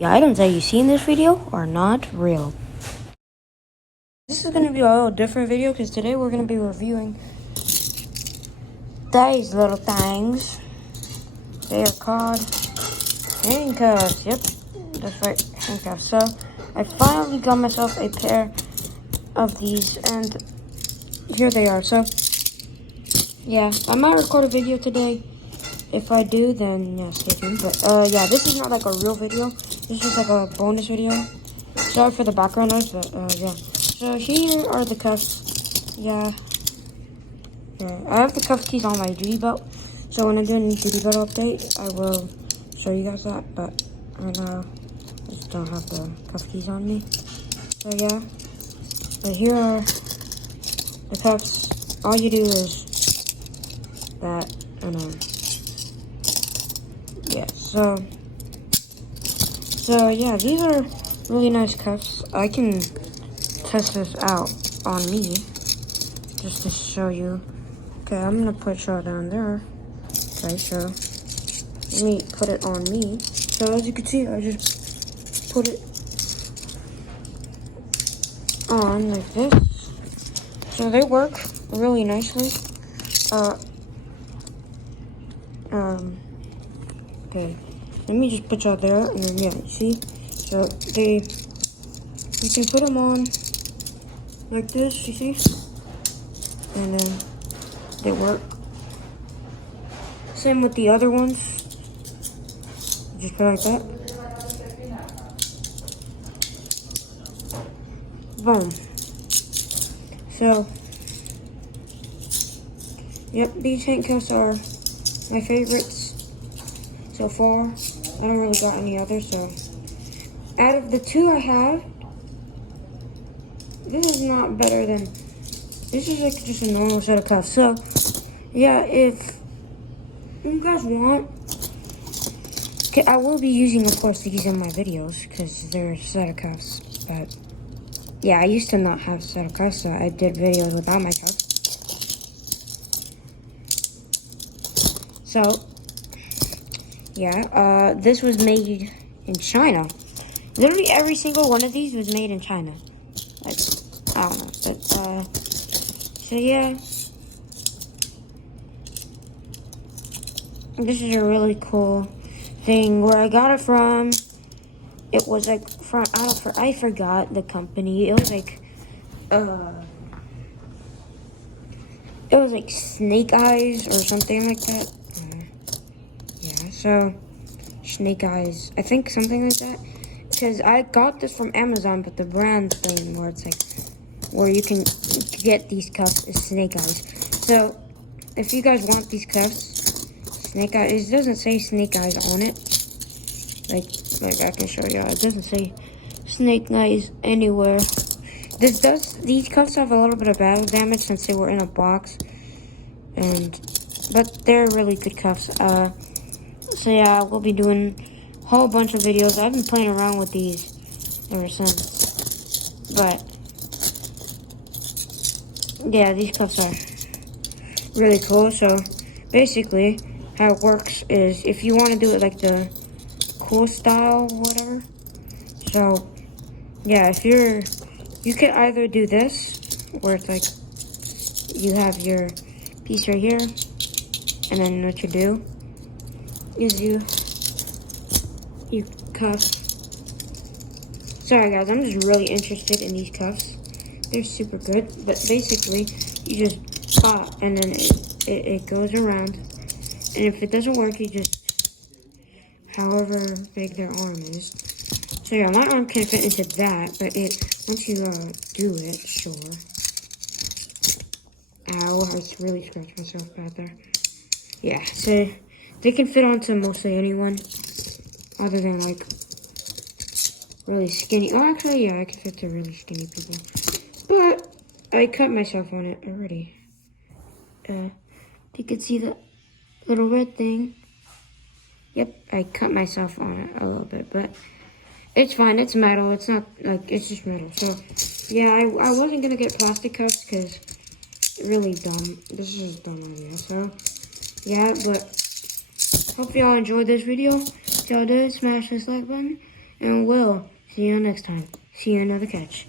The items that you see in this video are not real. This is going to be a little different video because today we're going to be reviewing these little things. They are called handcuffs. Yep, that's right, handcuffs. So I finally got myself a pair of these and here they are. So yeah, I might record a video today. If I do, then yeah, stay tuned. But yeah, this is not like a real video. This is just like a bonus video. Sorry for the background noise, but yeah. So here are the cuffs. Yeah. I have the cuff keys on my duty belt. So when I do a duty belt update, I will show you guys that. But right now, I just don't have the cuff keys on me. So yeah. But here are the cuffs. All you do is that and yeah, so yeah, these are really nice cuffs. I can test this out on me just to show you. Okay, I'm gonna put show down there. Okay, so let me put it on me. So as you can see, I just put it on like this. So they work really nicely. Okay, let me just put y'all there, and then yeah, you see, so you can put them on like this, you see, and then they work. Same with the other ones, just put it like that. Boom. So, yep, these handcuffs are my favorites so far. I don't really got any others, so out of the two I have, this is not better than, this is like just a normal set of cuffs. So yeah, if you guys want, okay, I will be using, of course, these in my videos because they're a set of cuffs. But yeah, I used to not have a set of cuffs, so I did videos without my cuffs. So yeah, this was made in China. Literally every single one of these was made in China. Like, I don't know, but so yeah, this is a really cool thing. Where I got it from, it was like from, I forgot the company. It was like Snake Eyes or something like that. Yeah, so Snake Eyes, I think something like that. Because I got this from Amazon, but the brand thing where it's like, where you can get these cuffs is Snake Eyes. So if you guys want these cuffs, Snake Eyes, it doesn't say Snake Eyes on it. Like I can show you, it doesn't say Snake Eyes anywhere. These cuffs have a little bit of battle damage since they were in a box, but they're really good cuffs. So yeah, we'll be doing a whole bunch of videos. I've been playing around with these ever since, but yeah, these cuffs are really cool. So basically, how it works is if you want to do it like the cool style, whatever. So yeah, you can either do this, where it's like you have your piece right here, and then what you do is you cuff. Sorry guys, I'm just really interested in these cuffs. They're super good, but basically you just pop and then it goes around, and if it doesn't work, you just, however big their arm is. So yeah, my arm can't fit into that, but once you do it, sure. Ow, I just really scratched myself back there. Yeah, so they can fit onto mostly anyone, other than like really skinny. Oh, actually, yeah, I can fit to really skinny people. But I cut myself on it already. You can see the little red thing. Yep, I cut myself on it a little bit, but it's fine. It's metal. It's not like, it's just metal. So yeah, I wasn't gonna get plastic cuffs because really dumb. This is a dumb idea. So yeah, but hope y'all enjoyed this video. If y'all did, smash this like button. And we'll see you next time. See you another catch.